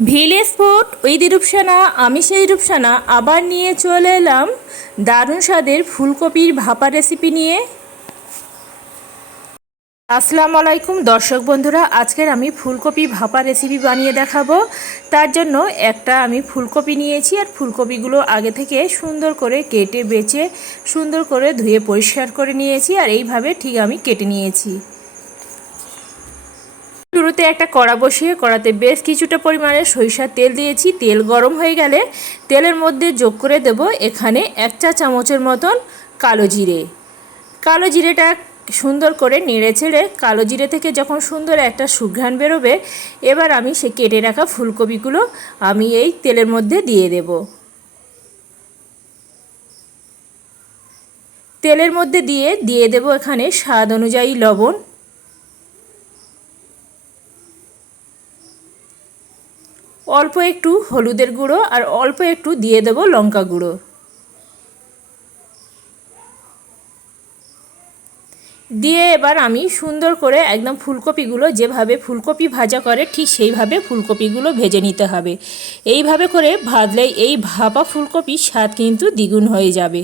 Village food with Rupsana আমি সেই রূপসানা আবার নিয়ে চলে এলাম দারুণ স্বাদের ফুলকপির ভাপা রেসিপি নিয়ে। আসসালামু আলাইকুম দর্শক বন্ধুরা, আজকের আমি ফুলকপি ভাপা রেসিপি বানিয়ে দেখাবো। তার জন্য একটা আমি ফুলকপি নিয়েছি আর ফুলকপিগুলো আগে থেকে সুন্দর করে কেটে বেছে সুন্দর করে ধুয়ে পরিষ্কার করে নিয়েছি আর এইভাবে ঠিক আমি কেটে নিয়েছি। শুরুতে একটা কড়া বসিয়ে কড়াতে বেশ কিছুটা পরিমাণে সরিষার তেল দিয়েছি। তেল গরম হয়ে গেলে তেলের মধ্যে যোগ করে দেব এখানে এক চা চামচের মতন কালো জিরে। কালো জিরেটা সুন্দর করে নেড়ে ছেড়ে কালো জিরে থেকে যখন সুন্দর একটা সুঘ্রাণ বেরোবে, এবার আমি সে কেটে রাখা ফুলকপিগুলো আমি এই তেলের মধ্যে দিয়ে দেব। তেলের মধ্যে দিয়ে দিয়ে দেব এখানে স্বাদ অনুযায়ী লবণ অল্প একটু হলুদের গুঁড়ো আর অল্প একটু দিয়ে দেব লঙ্কা গুঁড়ো। দিয়ে এবার আমি সুন্দর করে একদম ফুলকপিগুলো যেভাবে ফুলকপি ভাজা করে ঠিক সেইভাবে ফুলকপিগুলো ভেজে নিতে হবে। এইভাবে করে ভাজলে এই ভাপা ফুলকপির স্বাদ কিন্তু দ্বিগুণ হয়ে যাবে।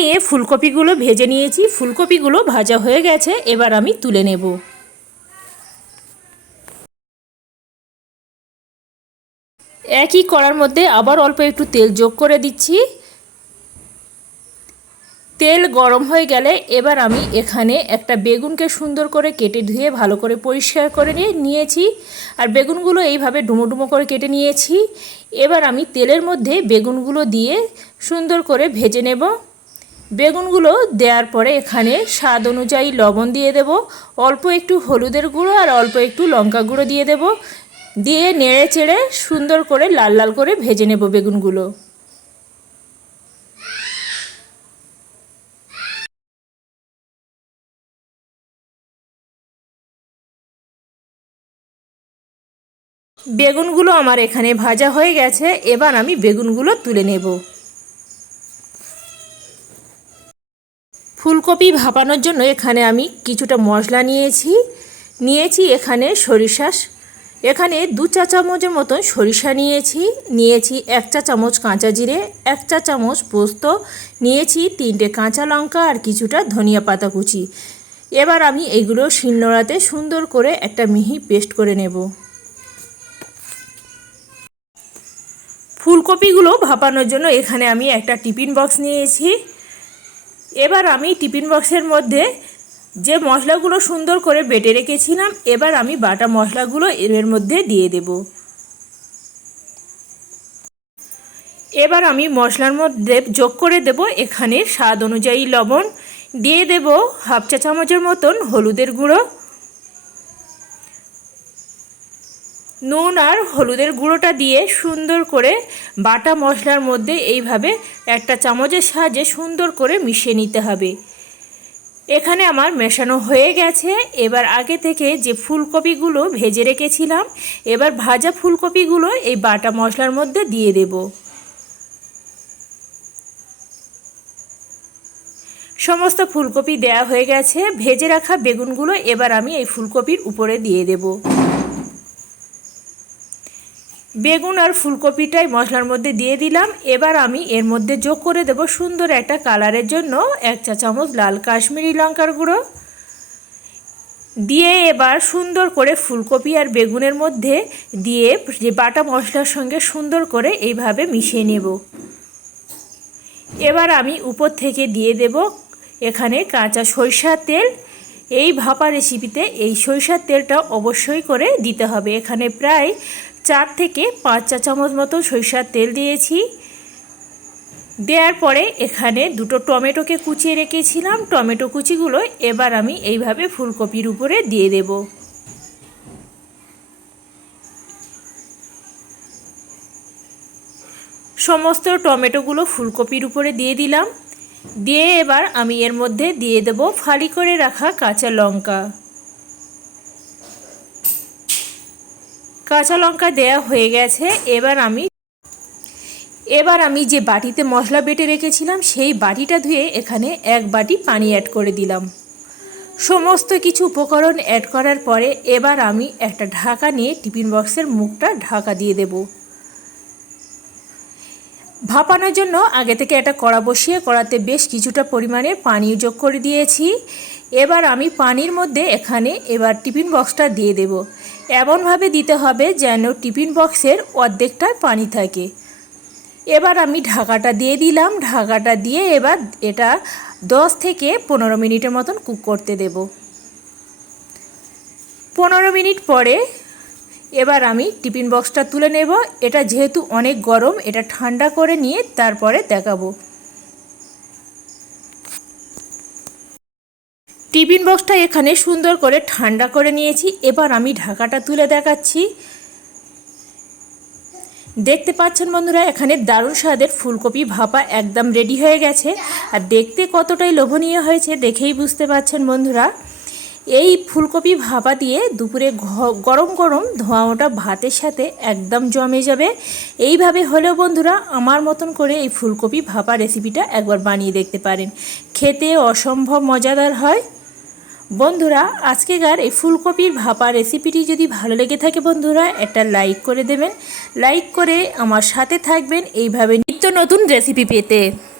নিয়ে ফুলকপিগুলো ভেজে নিয়েছি, ফুলকপিগুলো ভাজা হয়ে গেছে, এবার আমি তুলে নেব। একই কড়ার মধ্যে আবার অল্প একটু তেল যোগ করে দিচ্ছি। তেল গরম হয়ে গেলে এবার আমি এখানে একটা বেগুনকে সুন্দর করে কেটে ধুয়ে ভালো করে পরিষ্কার করে নিয়ে নিয়েছি। আর বেগুনগুলো এইভাবে ডুমো করে কেটে নিয়েছি। এবার আমি তেলের মধ্যে বেগুনগুলো দিয়ে সুন্দর করে ভেজে নেব। বেগুনগুলো দেওয়ার পরে এখানে স্বাদ অনুযায়ী লবণ দিয়ে দেব। অল্প একটু হলুদের গুঁড়ো আর অল্প একটু লঙ্কা গুঁড়ো দিয়ে দেব। দিয়ে নেড়ে চেড়ে সুন্দর করে লাল লাল করে ভেজে নেব বেগুনগুলো। বেগুনগুলো আমার এখানে ভাজা হয়ে গেছে, এবার আমি বেগুনগুলো তুলে নেব। ফুলকপি ভাপানোর জন্য এখানে আমি কিছুটা মশলা নিয়েছি নিয়েছি এখানে সরিষা এখানে দু চা চামচের মতন সরিষা নিয়েছি নিয়েছি এক চা চামচ কাঁচা জিরে, এক চা চামচ পোস্ত, নিয়েছি তিনটে কাঁচা লঙ্কা আর কিছুটা ধনিয়া পাতা কুচি। এবার আমি এইগুলো শিলনোড়াতে সুন্দর করে একটা মিহি পেস্ট করে নেব। ফুলকপিগুলো ভাপানোর জন্য এখানে আমি একটা টিফিন বক্স নিয়েছি। এবার আমি টিফিন বক্সের মধ্যে যে মশলাগুলো সুন্দর করে বেটে রেখেছিলাম, এবার আমি বাটা মশলাগুলো এর মধ্যে দিয়ে দেব। এবার আমি মশলার মধ্যে যোগ করে দেব এখানে স্বাদ অনুযায়ী লবণ। দিয়ে দেব হাফ চা চামচের মতন হলুদের গুঁড়ো। নুন আর হলুদের গুঁড়োটা দিয়ে সুন্দর করে বাটা মশলার মধ্যে এইভাবে একটা চামচের সাহায্যে সুন্দর করে মিশিয়ে নিতে হবে। এখানে আমার মেশানো হয়ে গেছে। এবার আগে থেকে যে ফুলকপিগুলো ভেজে রেখেছিলাম, এবার ভাজা ফুলকপিগুলো এই বাটা মশলার মধ্যে দিয়ে দেব। সমস্ত ফুলকপি দেয়া হয়ে গেছে। ভেজে রাখা বেগুনগুলো এবার আমি এই ফুলকপির উপরে দিয়ে দেবো। বেগুন আর ফুলকপিটাই মশলার মধ্যে দিয়ে দিলাম। এবার আমি এর মধ্যে যোগ করে দেব সুন্দর একটা কালারের জন্য এক চা চামচ লাল কাশ্মীরি লঙ্কার গুঁড়ো। দিয়ে এবার সুন্দর করে ফুলকপি আর বেগুনের মধ্যে দিয়ে যে বাটা মশলার সঙ্গে সুন্দর করে এইভাবে মিশিয়ে নেব। এবার আমি উপর থেকে দিয়ে দেব এখানে কাঁচা সরিষার তেল। এই ভাপা রেসিপিতে এই সরিষার তেলটা অবশ্যই করে দিতে হবে। এখানে প্রায় চার থেকে পাঁচ চা চামচ মতো সরিষার তেল দিয়েছি। দেওয়ার পরে এখানে দুটো টমেটোকে কুচিয়ে রেখেছিলাম। টমেটো কুচিগুলো এবার আমি এইভাবে ফুলকপির উপরে দিয়ে দেব। সমস্ত টমেটোগুলো ফুলকপির উপরে দিয়ে দিলাম। দিয়ে এবার আমি এর মধ্যে দিয়ে দেব ফালি করে রাখা কাঁচা লঙ্কা। কাঁচা লঙ্কা দেয়া হয়ে গেছে, এবার আমি এবার আমি যে বাটিতে মশলা বেটে রেখেছিলাম, সেই বাটিটা ধুয়ে এখানে এক বাটি পানি অ্যাড করে দিলাম। সমস্ত কিছু উপকরণ অ্যাড করার পরে এবার আমি একটা ঢাকা নিয়ে টিফিন বক্সের মুখটা ঢাকা দিয়ে দেব। ভাপানোর জন্য আগে থেকে একটা কড়া বসিয়ে কড়াতে বেশ কিছুটা পরিমাণে পানি যোগ করে দিয়েছি। এবার আমি পানির মধ্যে এখানে এবার টিফিন বক্সটা দিয়ে দেব। এমনভাবে দিতে হবে যেন টিফিন বক্সের অর্ধেকটা পানি থাকে। এবার আমি ঢাকাটা দিয়ে দিলাম। ঢাকাটা দিয়ে এবার এটা দশ থেকে পনেরো মিনিটের মতন কুক করতে দেব। পনেরো মিনিট পরে এবার আমি টিফিন বক্সটা তুলে নেব। এটা যেহেতু অনেক গরম, এটা ঠান্ডা করে নিয়ে তারপরে দেখাবো। টিফিন বক্সটা এখানে সুন্দর করে ঠান্ডা করে নিয়েছি। এবার আমি ঢাকাটা তুলে দেখাচ্ছি। দেখতে পাচ্ছেন বন্ধুরা, এখানে দারুণ স্বাদের ফুলকপি ভাপা একদম রেডি হয়ে গেছে। আর দেখতে কতটাই লোভনীয় হয়েছে দেখেই বুঝতে পাচ্ছেন বন্ধুরা। এই ফুলকপি ভাপা দিয়ে দুপুরে গরম গরম ধোঁয়া ওটা ভাতের সাথে একদম জমে যাবে। এইভাবে হলেও বন্ধুরা আমার মতন করে এই ফুলকপি ভাপা রেসিপিটা একবার বানিয়ে দেখতে পারেন। খেতে অসম্ভব মজাদার হয়। বন্ধুরা, আজকেকার এই ফুলকপির ভাপা রেসিপিটি যদি ভালো লেগে থাকে বন্ধুরা, একটা লাইক করে দেবেন। লাইক করে আমার সাথে থাকবেন। এইভাবে নিত্য নতুন রেসিপি পেতে।